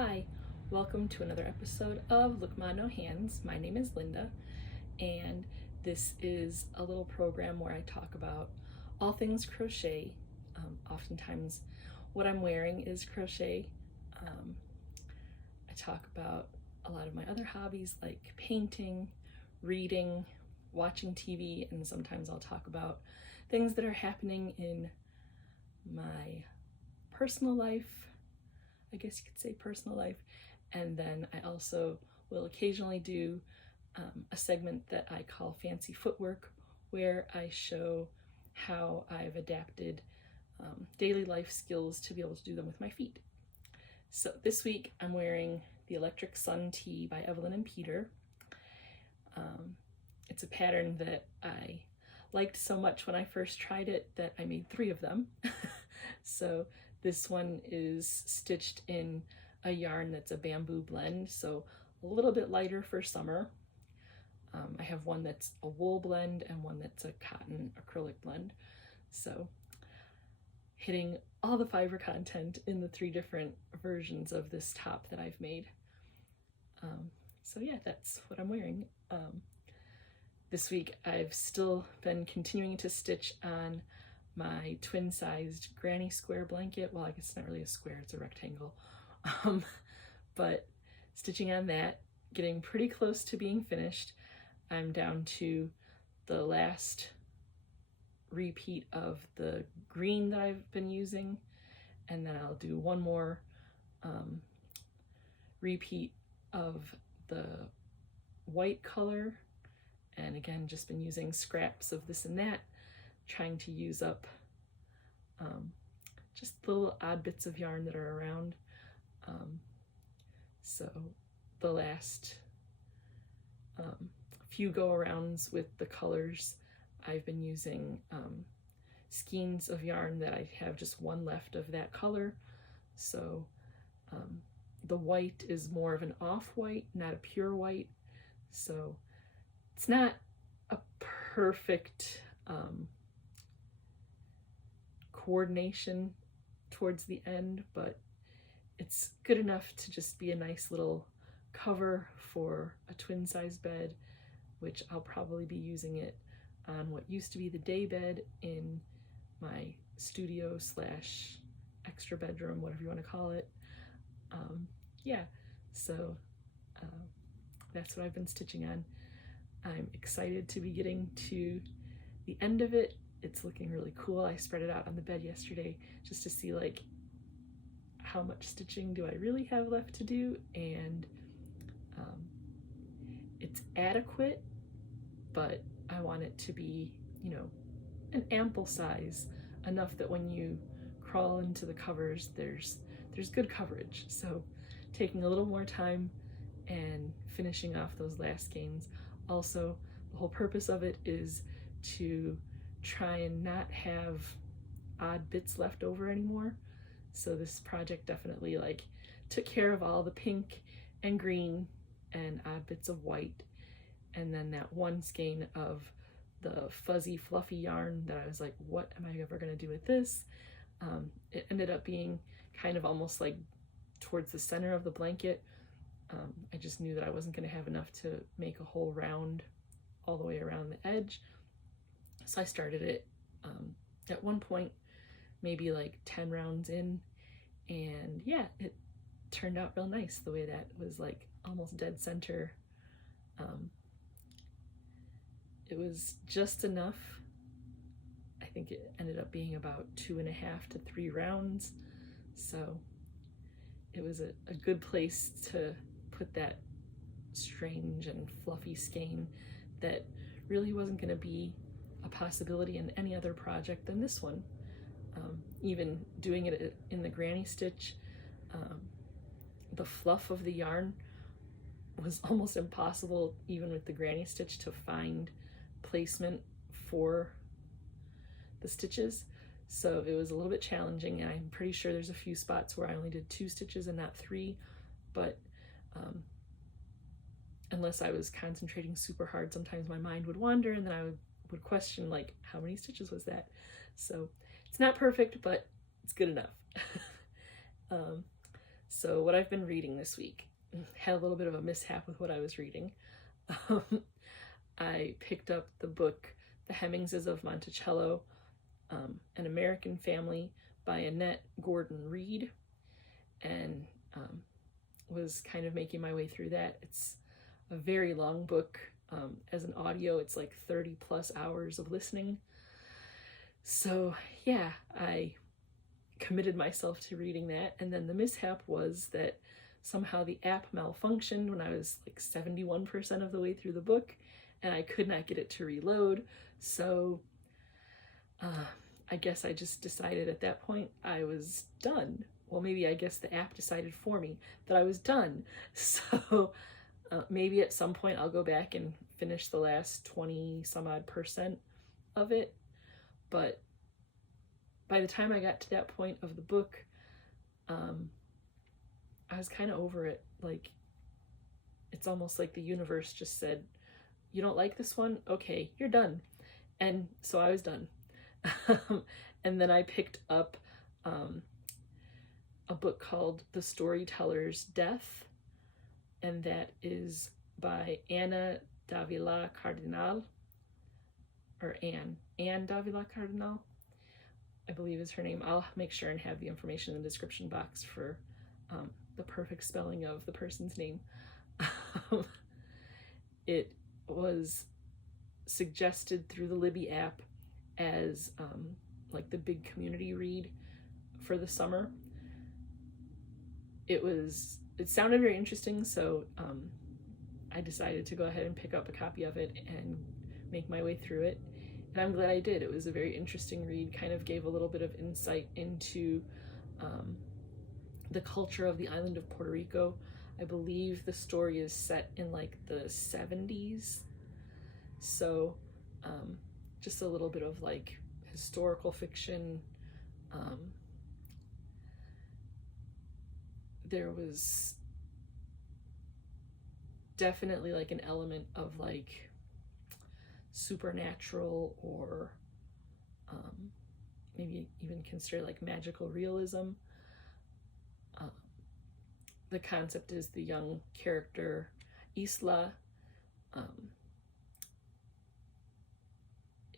Hi, welcome to another episode of Look Ma No Hands. My name is Linda, and this is a little program where I talk about all things crochet. Oftentimes what I'm wearing is crochet. I talk about a lot of my other hobbies like painting, reading, watching TV, and sometimes I'll talk about things that are happening in my personal life, I guess you could say personal life, and then I also will occasionally do a segment that I call Fancy Footwork, where I show how I've adapted daily life skills to be able to do them with my feet. So this week I'm wearing the Electric Sun Tee by Evelyn and Peter. It's a pattern that I liked so much when I first tried it that I made 3 of them. So this one is stitched in a yarn that's a bamboo blend, so a little bit lighter for summer. I have one that's a wool blend and one that's a cotton acrylic blend. So hitting all the fiber content in the 3 different versions of this top that I've made. So yeah, that's what I'm wearing. This week I've still been continuing to stitch on my twin-sized granny square blanket. Well, I guess it's not really a square, it's a rectangle. But stitching on that, getting pretty close to being finished. I'm down to the last repeat of the green that I've been using, and then I'll do one more repeat of the white color, and again just been using scraps of this and that, trying to use up just little odd bits of yarn that are around. So the last few go-arounds with the colors, I've been using skeins of yarn that I have just one left of that color. So the white is more of an off-white, not a pure white. So it's not a perfect coordination towards the end, but it's good enough to just be a nice little cover for a twin-size bed, which I'll probably be using it on what used to be the day bed in my studio / extra bedroom, whatever you want to call it. Yeah, so that's what I've been stitching on. I'm excited to be getting to the end of it. It's looking really cool. I spread it out on the bed yesterday just to see like how much stitching do I really have left to do, and it's adequate, but I want it to be, you know, an ample size, enough that when you crawl into the covers there's good coverage. So taking a little more time and finishing off those last skeins. Also, the whole purpose of it is to try and not have odd bits left over anymore. So this project definitely like took care of all the pink and green and odd bits of white, and then that one skein of the fuzzy fluffy yarn that I was like, what am I ever gonna do with this? It ended up being kind of almost like towards the center of the blanket. I just knew that I wasn't gonna have enough to make a whole round all the way around the edge. So I started it at one point, maybe like 10 rounds in, and yeah, it turned out real nice the way that was like almost dead center. It was just enough. I think it ended up being about 2.5 to 3 rounds. So it was a good place to put that strange and fluffy skein that really wasn't going to be a possibility in any other project than this one. Even doing it in the granny stitch, the fluff of the yarn was almost impossible even with the granny stitch to find placement for the stitches. So it was a little bit challenging, and I'm pretty sure there's a few spots where I only did 2 stitches and not 3, but unless I was concentrating super hard, sometimes my mind would wander and then I would question like, how many stitches was that? So it's not perfect, but it's good enough. So what I've been reading this week, had a little bit of a mishap with what I was reading. I picked up the book The Hemingses of Monticello, An American Family by Annette Gordon-Reed, and was kind of making my way through that. It's a very long book. As an audio, it's like 30 plus hours of listening. So yeah, I committed myself to reading that, and then the mishap was that somehow the app malfunctioned when I was like 71% of the way through the book, and I could not get it to reload. So I guess I just decided at that point I was done. Well, maybe I guess the app decided for me that I was done. So maybe at some point I'll go back and finish the last 20 some odd percent of it. But by the time I got to that point of the book, I was kind of over it. Like, it's almost like the universe just said, you don't like this one? Okay, you're done. And so I was done. And then I picked up a book called The Storyteller's Death, and that is by Anna Davila Cardinal, or Anne Davila Cardinal, I believe is her name. I'll make sure and have the information in the description box for the perfect spelling of the person's name. It was suggested through the Libby app as like the big community read for the summer. It sounded very interesting, so I decided to go ahead and pick up a copy of it and make my way through it. And I'm glad I did. It was a very interesting read, kind of gave a little bit of insight into the culture of the island of Puerto Rico. I believe the story is set in like the 70s. So just a little bit of like historical fiction. There was definitely like an element of like supernatural, or maybe even consider like magical realism. The concept is the young character Isla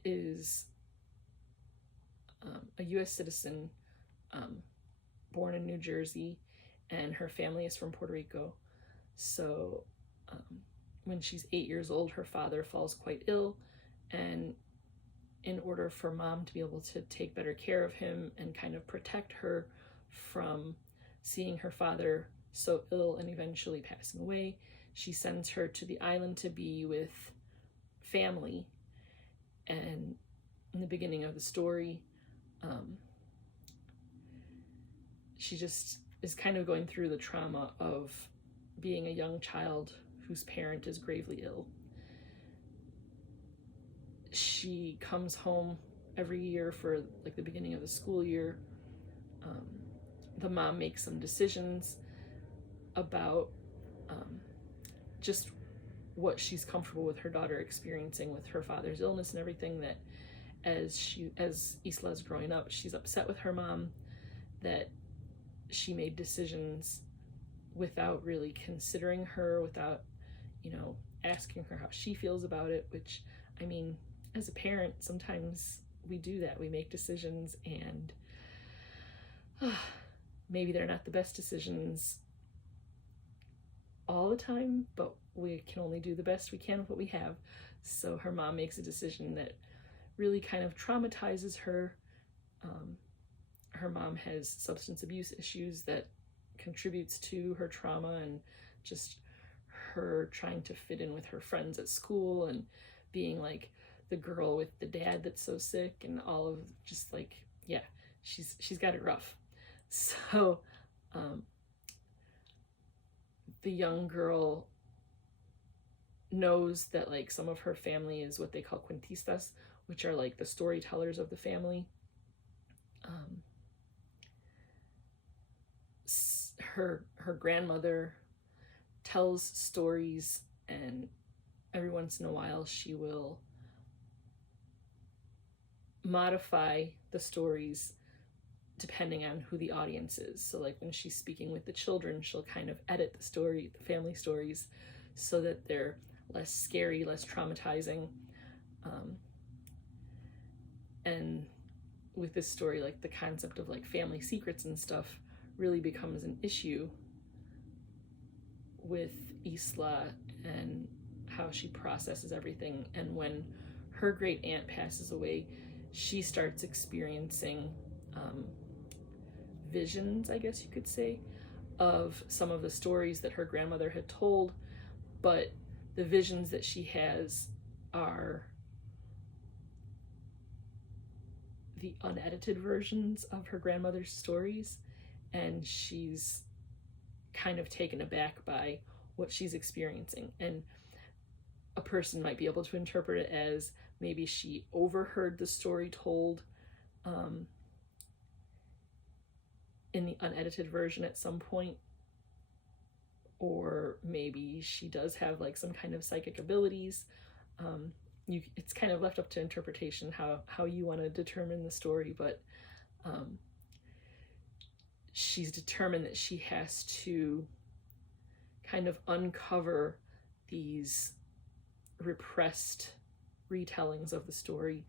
is a U.S. citizen born in New Jersey, and her family is from Puerto Rico. So when she's 8 years old, her father falls quite ill, and in order for mom to be able to take better care of him and kind of protect her from seeing her father so ill and eventually passing away, she sends her to the island to be with family. And in the beginning of the story, she just is kind of going through the trauma of being a young child whose parent is gravely ill. She comes home every year for like the beginning of the school year. The mom makes some decisions about just what she's comfortable with her daughter experiencing with her father's illness and everything, that as Isla's growing up, she's upset with her mom that she made decisions without really considering her, without, asking her how she feels about it, which, I mean, as a parent, sometimes we do that. We make decisions and maybe they're not the best decisions all the time, but we can only do the best we can with what we have. So her mom makes a decision that really kind of traumatizes her. Her mom has substance abuse issues that contributes to her trauma, and just her trying to fit in with her friends at school and being like the girl with the dad that's so sick, and all of just like, yeah, she's got it rough. So the young girl knows that like some of her family is what they call cuentistas, which are like the storytellers of the family. Her grandmother tells stories, and every once in a while she will modify the stories depending on who the audience is. So like when she's speaking with the children, she'll kind of edit the story, the family stories, so that they're less scary, less traumatizing. And with this story, like the concept of like family secrets and stuff really becomes an issue with Isla and how she processes everything. And when her great aunt passes away, she starts experiencing visions, I guess you could say, of some of the stories that her grandmother had told, but the visions that she has are the unedited versions of her grandmother's stories, and she's kind of taken aback by what she's experiencing. And a person might be able to interpret it as maybe she overheard the story told in the unedited version at some point, or maybe she does have like some kind of psychic abilities. It's kind of left up to interpretation how you want to determine the story, but she's determined that she has to kind of uncover these repressed retellings of the story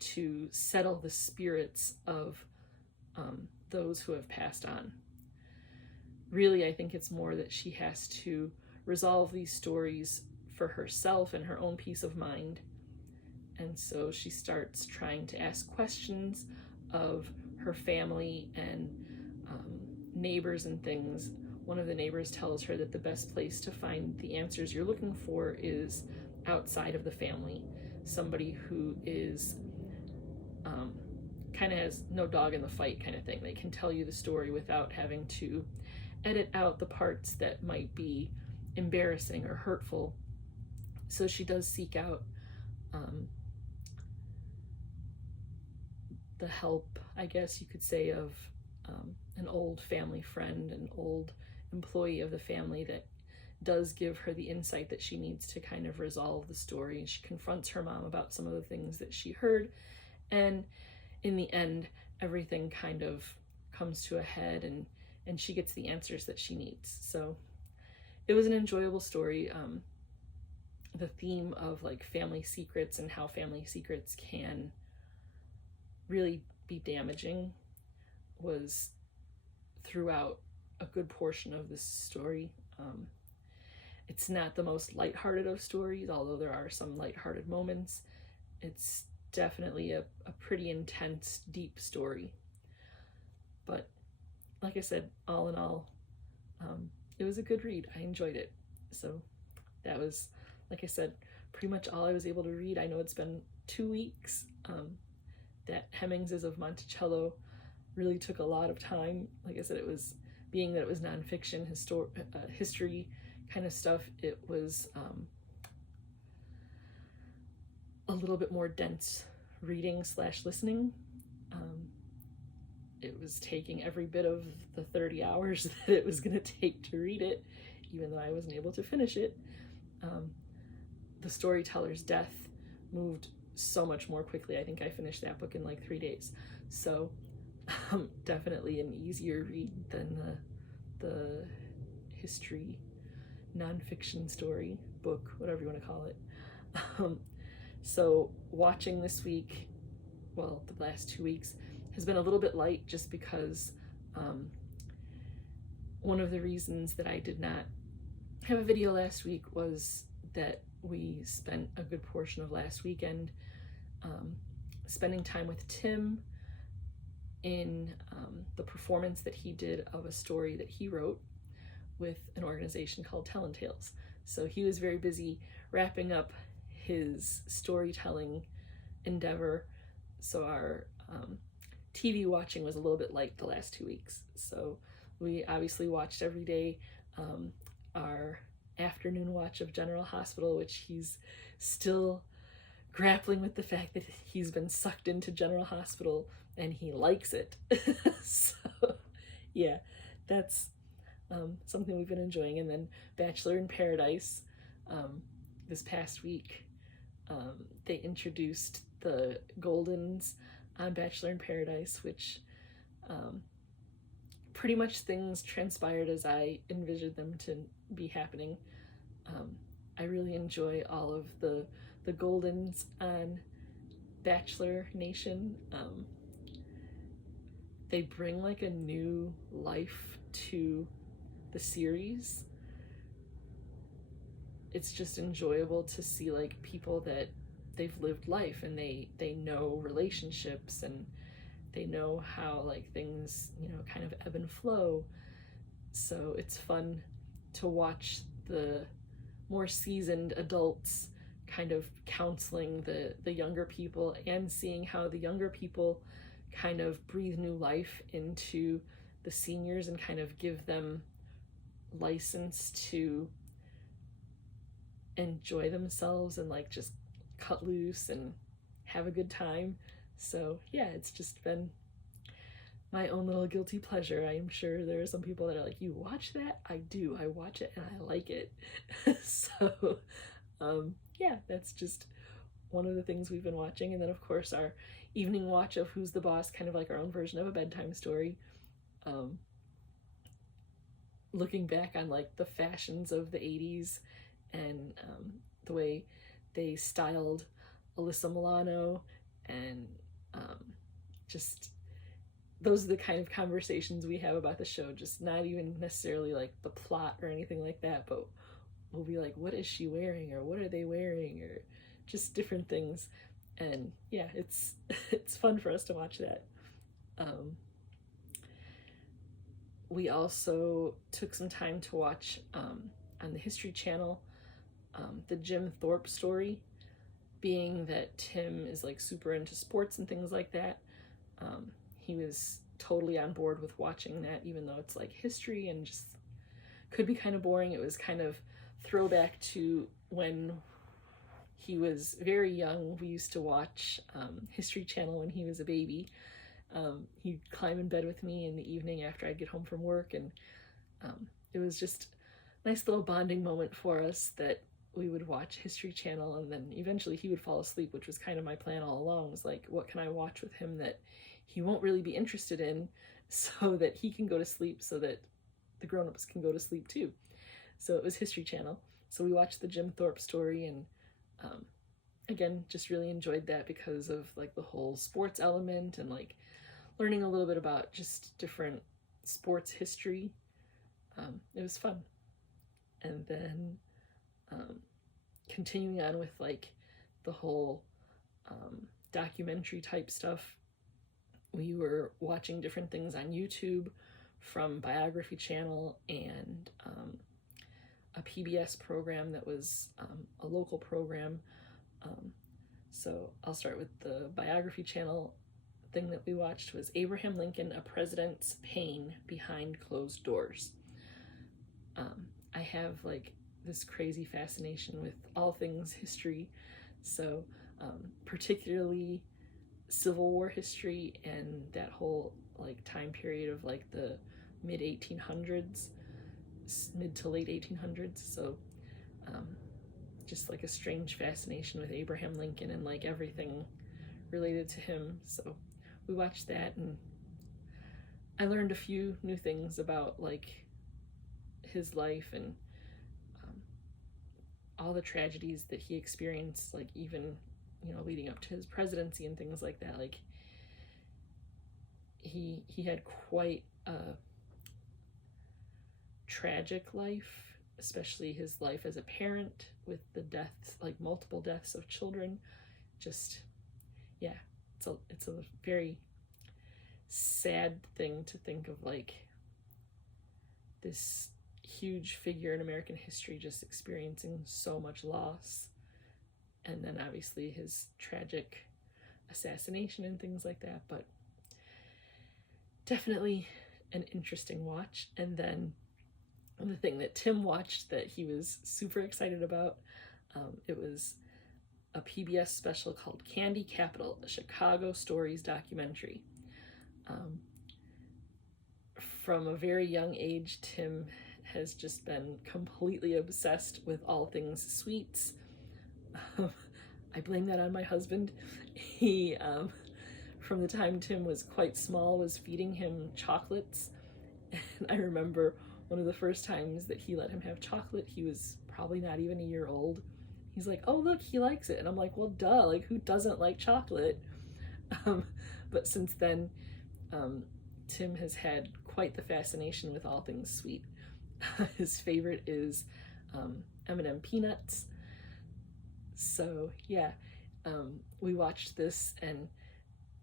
to settle the spirits of those who have passed on. Really, I think it's more that she has to resolve these stories for herself and her own peace of mind. And so she starts trying to ask questions of her family and neighbors and things. One of the neighbors tells her that the best place to find the answers you're looking for is outside of the family. Somebody who is kind of has no dog in the fight kind of thing. They can tell you the story without having to edit out the parts that might be embarrassing or hurtful. So she does seek out the help, I guess you could say, of an old family friend, an old employee of the family that does give her the insight that she needs to kind of resolve the story. And she confronts her mom about some of the things that she heard, and in the end everything kind of comes to a head, and she gets the answers that she needs. So it was an enjoyable story. The theme of like family secrets and how family secrets can really be damaging was throughout a good portion of this story. It's not the most lighthearted of stories, although there are some lighthearted moments. It's definitely a pretty intense, deep story. But like I said, all in all, it was a good read. I enjoyed it. So that was, like I said, pretty much all I was able to read. I know it's been 2 weeks. That Hemingses of Monticello really took a lot of time. Like I said, it was, being that it was nonfiction, history kind of stuff, it was a little bit more dense reading / listening. It was taking every bit of the 30 hours that it was going to take to read it, even though I wasn't able to finish it. The Storyteller's death moved so much more quickly. I think I finished that book in like 3 days. So definitely an easier read than the history nonfiction story book, whatever you want to call it. So watching this week, well, the last 2 weeks, has been a little bit light, just because one of the reasons that I did not have a video last week was that we spent a good portion of last weekend spending time with Tim in the performance that he did of a story that he wrote with an organization called Tellin' Tales. So he was very busy wrapping up his storytelling endeavor. So our TV watching was a little bit light the last 2 weeks. So we obviously watched every day our afternoon watch of General Hospital, which he's still grappling with the fact that he's been sucked into General Hospital and he likes it. So yeah, that's something we've been enjoying. And then Bachelor in Paradise, this past week, they introduced the Goldens on Bachelor in Paradise, which Pretty much things transpired as I envisioned them to be happening. I really enjoy all of the Goldens on Bachelor Nation. They bring like a new life to the series. It's just enjoyable to see like people that they've lived life, and they know relationships, and they know how like things, you know, kind of ebb and flow. So it's fun to watch the more seasoned adults kind of counseling the younger people, and seeing how the younger people kind of breathe new life into the seniors and kind of give them license to enjoy themselves and like just cut loose and have a good time. So yeah, it's just been my own little guilty pleasure. I am sure there are some people that are like, you watch that? I do. I watch it and I like it. So yeah, that's just one of the things we've been watching. And then of course our evening watch of Who's the Boss, kind of like our own version of a bedtime story. Looking back on like the fashions of the 80s, and the way they styled Alyssa Milano, and just those are the kind of conversations we have about the show, just not even necessarily like the plot or anything like that, but we'll be like, what is she wearing, or what are they wearing, or just different things. And yeah, it's fun for us to watch that. We also took some time to watch on the History Channel the Jim Thorpe story, being that Tim is like super into sports and things like that. He was totally on board with watching that, even though it's like history and just could be kind of boring. It was kind of throwback to when he was very young. We used to watch History Channel when he was a baby. He'd climb in bed with me in the evening after I'd get home from work, and it was just a nice little bonding moment for us that we would watch History Channel, and then eventually he would fall asleep, which was kind of my plan all along, was like, what can I watch with him that he won't really be interested in, so that he can go to sleep, so that the grown-ups can go to sleep too. So it was History Channel. So we watched the Jim Thorpe story, and again, just really enjoyed that because of like the whole sports element, and like learning a little bit about just different sports history. It was fun. And then continuing on with like the whole documentary type stuff, we were watching different things on YouTube from Biography channel, and a PBS program that was a local program. So I'll start with the Biography channel. Thing that we watched was Abraham Lincoln, A President's Pain Behind Closed Doors. I have like this crazy fascination with all things history, so particularly Civil War history and that whole like time period of like the mid 1800s, mid to late 1800s. So just like a strange fascination with Abraham Lincoln and like everything related to him. So we watched that, and I learned a few new things about like his life, and all the tragedies that he experienced, like even, you know, leading up to his presidency and things like that. Like he had quite a tragic life, especially his life as a parent with the deaths, like multiple deaths of children. Just, yeah, it's a very sad thing to think of, like this huge figure in American history just experiencing so much loss, and then obviously his tragic assassination and things like that. But definitely an interesting watch. And then the thing that Tim watched that he was super excited about, it was a PBS special called Candy Capital, a Chicago Stories documentary. From a very young age, Tim has just been completely obsessed with all things sweets. I blame that on my husband. He, from the time Tim was quite small, was feeding him chocolates. And I remember one of the first times that he let him have chocolate, he was probably not even a year old. He's like, oh, look, he likes it. And I'm like, well, duh, like, who doesn't like chocolate? But since then, Tim has had quite the fascination with all things sweet. His favorite is M&M peanuts. So yeah, we watched this, and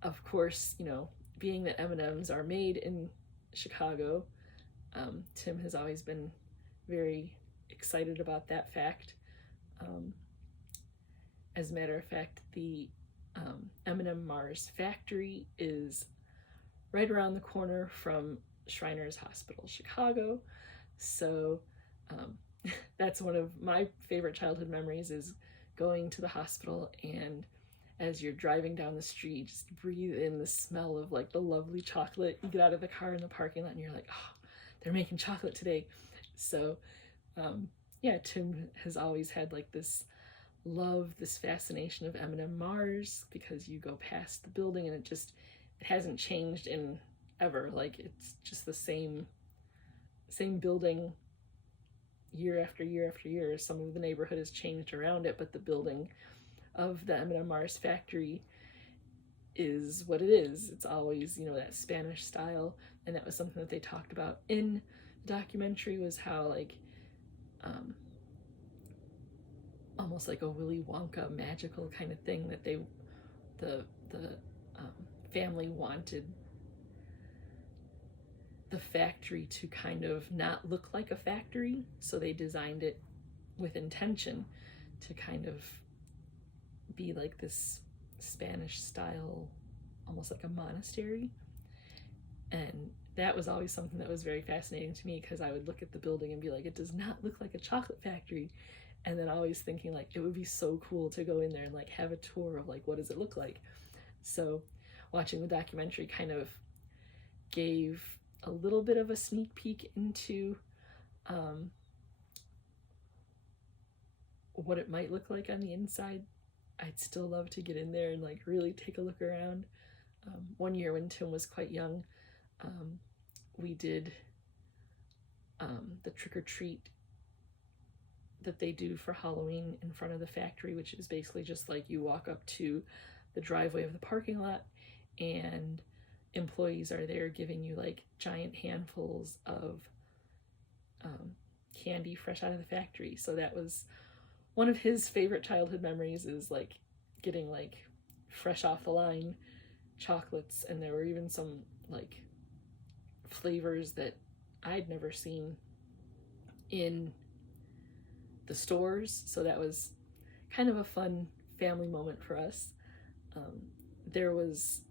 of course, you know, being that M&Ms are made in Chicago, Tim has always been very excited about that fact. As a matter of fact, the M&M Mars factory is right around the corner from Shriners Hospital, Chicago. So that's one of my favorite childhood memories, is going to the hospital, and as you're driving down the street, just breathe in the smell of like the lovely chocolate. You get out of the car in the parking lot and you're like, oh, they're making chocolate today. So yeah, Tim has always had like this love, this fascination of M&M Mars, because you go past the building and it hasn't changed in ever. Like, it's just the same building year after year after year. Some of the neighborhood has changed around it, but the building of the M&M Mars factory is what it is. It's always, you know, that Spanish style. And that was something that they talked about in the documentary, was how like almost like a Willy Wonka magical kind of thing, that the family wanted the factory to kind of not look like a factory, so they designed it with intention to kind of be like this Spanish style, almost like a monastery. And that was always something that was very fascinating to me, because I would look at the building and be like, it does not look like a chocolate factory. And then always thinking like, it would be so cool to go in there and like have a tour of like, what does it look like? So watching the documentary kind of gave a little bit of a sneak peek into what it might look like on the inside. I'd still love to get in there and like really take a look around. One year when Tim was quite young, we did the trick-or-treat that they do for Halloween in front of the factory, which is basically just like you walk up to the driveway of the parking lot and employees are there giving you like giant handfuls of candy fresh out of the factory. So that was one of his favorite childhood memories, is like getting like fresh off the line chocolates. And there were even some like flavors that I'd never seen in the stores. So that was kind of a fun family moment for us. There was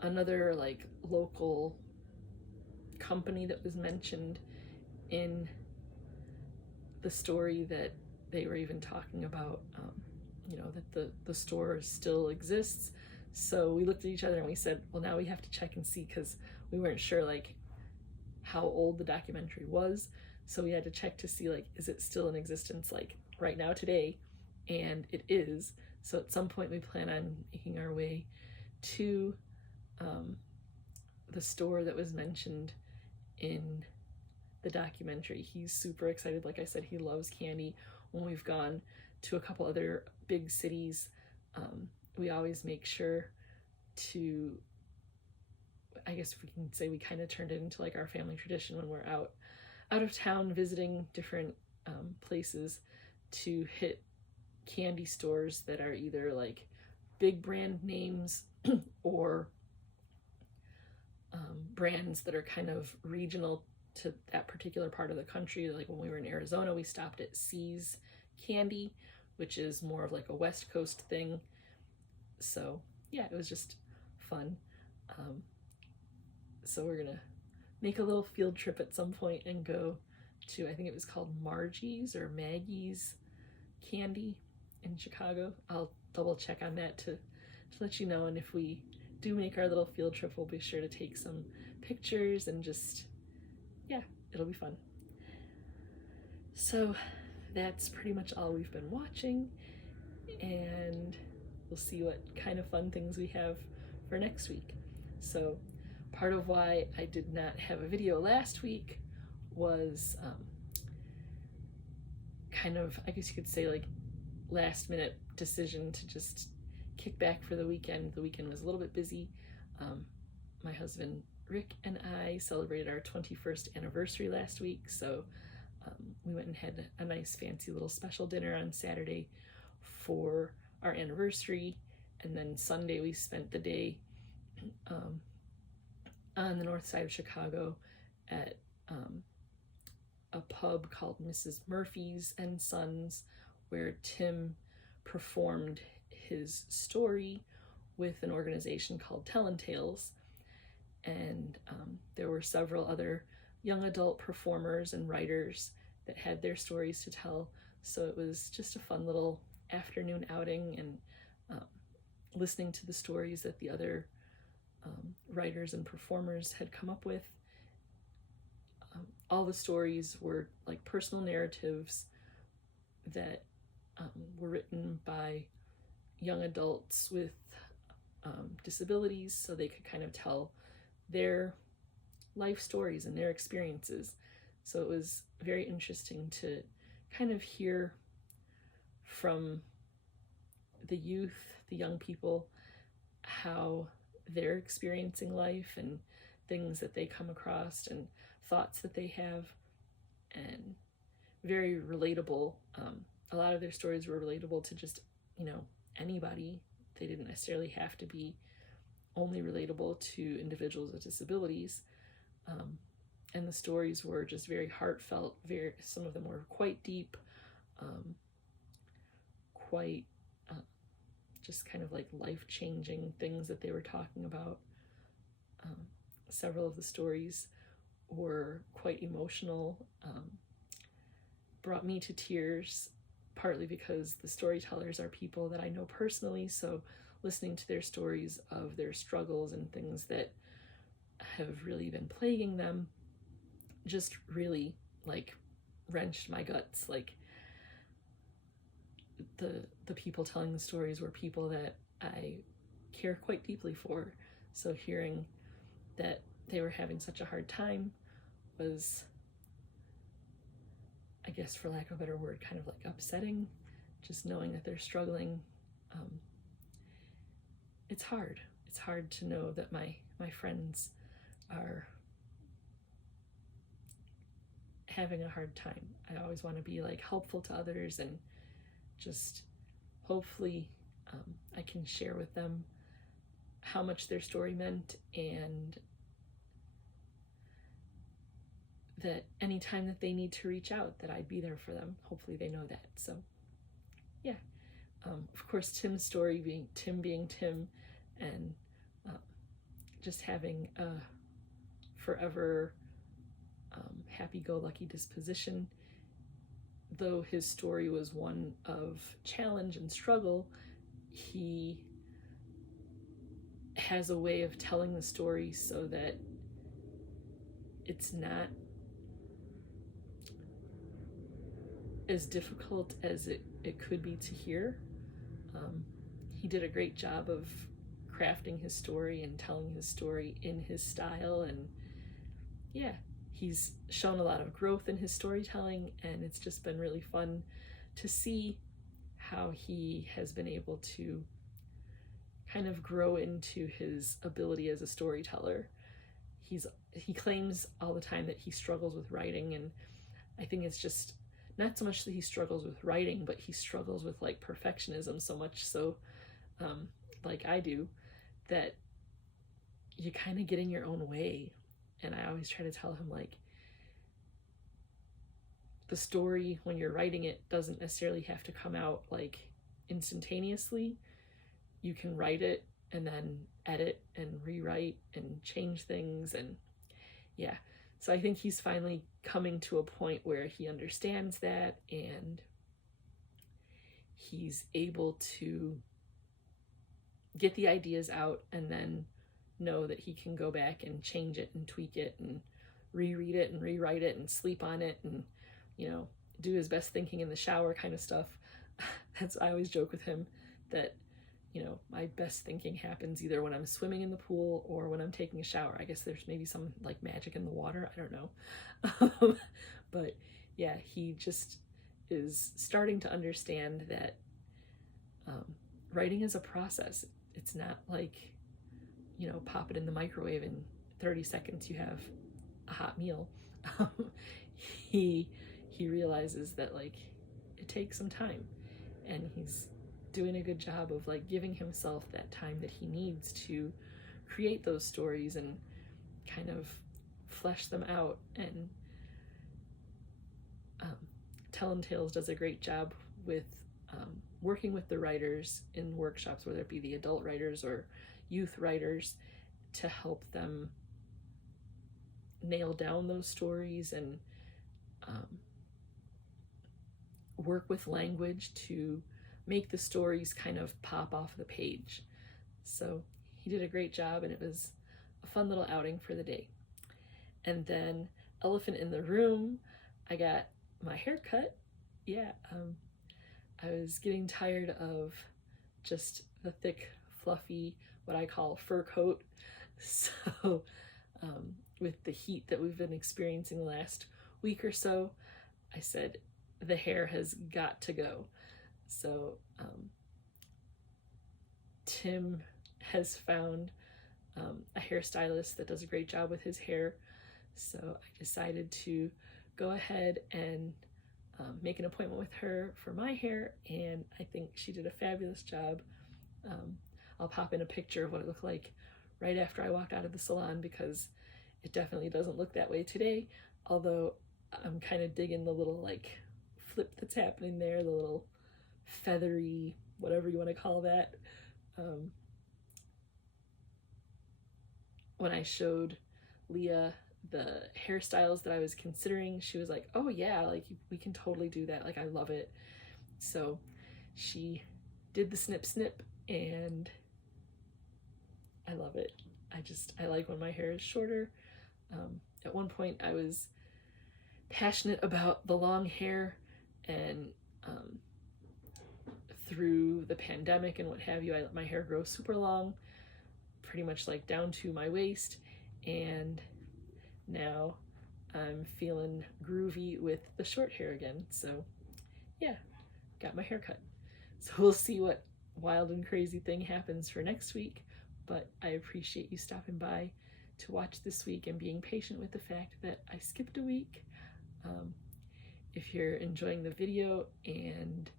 another like local company that was mentioned in the story that they were even talking about, you know, that the store still exists. So we looked at each other and we said, well, now we have to check and see, because we weren't sure like how old the documentary was. So we had to check to see like, is it still in existence like right now today? And it is. So at some point we plan on making our way to the store that was mentioned in the documentary. He's super excited. Like I said, he loves candy. When we've gone to a couple other big cities, we always make sure to, I guess we can say we kind of turned it into like our family tradition when we're out of town visiting different places, to hit candy stores that are either like big brand names or brands that are kind of regional to that particular part of the country. Like when we were in Arizona, we stopped at C's Candy, which is more of like a West Coast thing. So yeah, it was just fun. So we're gonna make a little field trip at some point and go to, I think it was called Margie's or Maggie's Candy in Chicago. I'll double check on that to let you know. And if we do make our little field trip, we'll be sure to take some pictures and just, yeah, it'll be fun. So that's pretty much all we've been watching. And we'll see what kind of fun things we have for next week. So part of why I did not have a video last week was kind of, I guess you could say, like last minute decision to just kick back for the weekend. The weekend was a little bit busy. My husband Rick and I celebrated our 21st anniversary last week, so we went and had a nice fancy little special dinner on Saturday for our anniversary, and then Sunday we spent the day on the north side of Chicago at a pub called Mrs. Murphy's and Sons, where Tim performed his story with an organization called Tellin' Tales. And there were several other young adult performers and writers that had their stories to tell. So it was just a fun little afternoon outing, and listening to the stories that the other writers and performers had come up with. All the stories were like personal narratives that were written by young adults with disabilities, so they could kind of tell their life stories and their experiences. So it was very interesting to kind of hear from the youth, the young people, how they're experiencing life and things that they come across and thoughts that they have, and very relatable. A lot of their stories were relatable to just, anybody. They didn't necessarily have to be only relatable to individuals with disabilities. And the stories were just very heartfelt. Some of them were quite deep, quite just kind of like life-changing things that they were talking about. Several of the stories were quite emotional, brought me to tears, partly because the storytellers are people that I know personally, so listening to their stories of their struggles and things that have really been plaguing them just really like wrenched my guts. Like the people telling the stories were people that I care quite deeply for, so hearing that they were having such a hard time was, I guess for lack of a better word, kind of like upsetting, just knowing that they're struggling. It's hard. It's hard to know that my friends are having a hard time. I always want to be like helpful to others, and just hopefully I can share with them how much their story meant, and that anytime that they need to reach out, that I'd be there for them. Hopefully they know that. So yeah, of course Tim's story being Tim, and just having a forever happy-go-lucky disposition. Though his story was one of challenge and struggle, he has a way of telling the story so that it's not as difficult as it could be to hear. He did a great job of crafting his story and telling his story in his style, and yeah, he's shown a lot of growth in his storytelling, and it's just been really fun to see how he has been able to kind of grow into his ability as a storyteller. He claims all the time that he struggles with writing, and I think it's just not so much that he struggles with writing, but he struggles with like perfectionism so much so, like I do, that you kind of get in your own way. And I always try to tell him, like, the story when you're writing it doesn't necessarily have to come out like instantaneously. You can write it and then edit and rewrite and change things, and yeah. So I think he's finally coming to a point where he understands that, and he's able to get the ideas out and then know that he can go back and change it and tweak it and reread it and rewrite it and sleep on it and, do his best thinking in the shower kind of stuff. I always joke with him that, you know, my best thinking happens either when I'm swimming in the pool or when I'm taking a shower. I guess there's maybe some like magic in the water, I don't know. But yeah, he just is starting to understand that writing is a process. It's not like, you know, pop it in the microwave in 30 seconds you have a hot meal. He realizes that like it takes some time, and he's doing a good job of like giving himself that time that he needs to create those stories and kind of flesh them out. And Tellin' Tales does a great job with working with the writers in workshops, whether it be the adult writers or youth writers, to help them nail down those stories and work with language to make the stories kind of pop off the page. So he did a great job, and it was a fun little outing for the day. And then Elephant in the Room, I got my hair cut. Yeah, I was getting tired of just the thick, fluffy, what I call fur coat. So with the heat that we've been experiencing the last week or so, I said the hair has got to go. So Tim has found a hairstylist that does a great job with his hair. So I decided to go ahead and make an appointment with her for my hair, and I think she did a fabulous job. I'll pop in a picture of what it looked like right after I walked out of the salon, because it definitely doesn't look that way today, although I'm kind of digging the little like flip that's happening there, the little feathery, whatever you want to call that. When I showed Leah the hairstyles that I was considering, she was like, oh yeah, like we can totally do that, like I love it. So she did the snip snip, and I love it. I like when my hair is shorter. At one point I was passionate about the long hair, and through the pandemic and what have you, I let my hair grow super long, pretty much like down to my waist, and now I'm feeling groovy with the short hair again. So yeah, got my hair cut. So we'll see what wild and crazy thing happens for next week, but I appreciate you stopping by to watch this week and being patient with the fact that I skipped a week. If you're enjoying the video and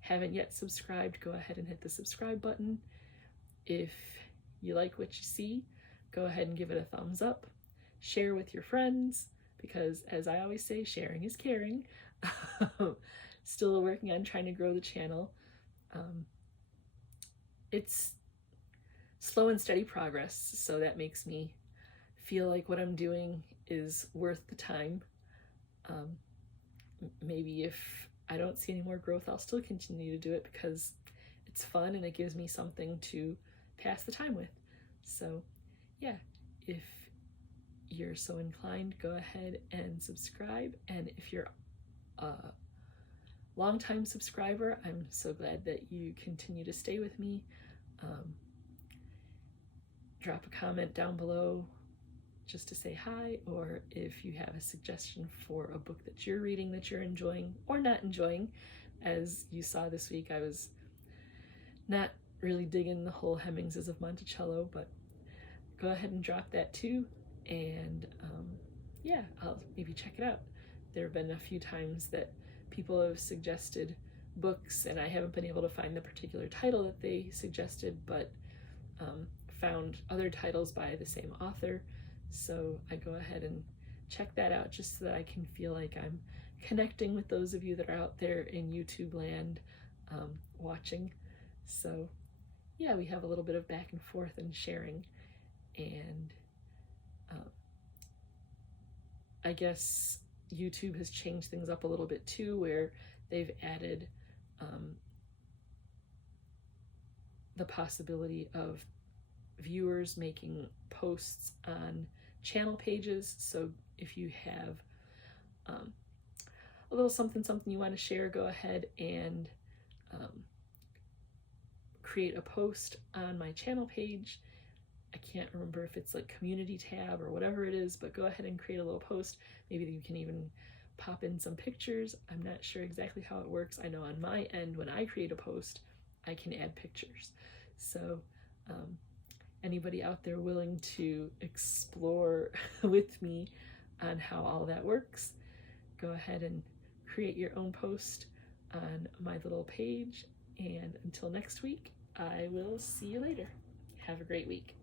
haven't yet subscribed, go ahead and hit the subscribe button. If you like what you see, go ahead and give it a thumbs up. Share with your friends, because as I always say, sharing is caring. Still working on trying to grow the channel. It's slow and steady progress, so that makes me feel like what I'm doing is worth the time. Maybe if I don't see any more growth, I'll still continue to do it because it's fun and it gives me something to pass the time with. So yeah, if you're so inclined, go ahead and subscribe. And if you're a longtime subscriber, I'm so glad that you continue to stay with me. Drop a comment down below just to say hi, or if you have a suggestion for a book that you're reading that you're enjoying or not enjoying. As you saw this week, I was not really digging the whole Hemingses of Monticello, but go ahead and drop that too, and yeah, I'll maybe check it out. There have been a few times that people have suggested books and I haven't been able to find the particular title that they suggested, but found other titles by the same author. So I go ahead and check that out just so that I can feel like I'm connecting with those of you that are out there in YouTube land watching. So yeah, we have a little bit of back and forth and sharing. And I guess YouTube has changed things up a little bit too, where they've added the possibility of viewers making posts on channel pages. So if you have a little something you want to share, go ahead and create a post on my channel page. I can't remember if it's like community tab or whatever it is, but go ahead and create a little post. Maybe you can even pop in some pictures. I'm not sure exactly how it works. I know on my end, when I create a post, I can add pictures. So anybody out there willing to explore with me on how all that works, go ahead and create your own post on my little page. And until next week, I will see you later. Have a great week.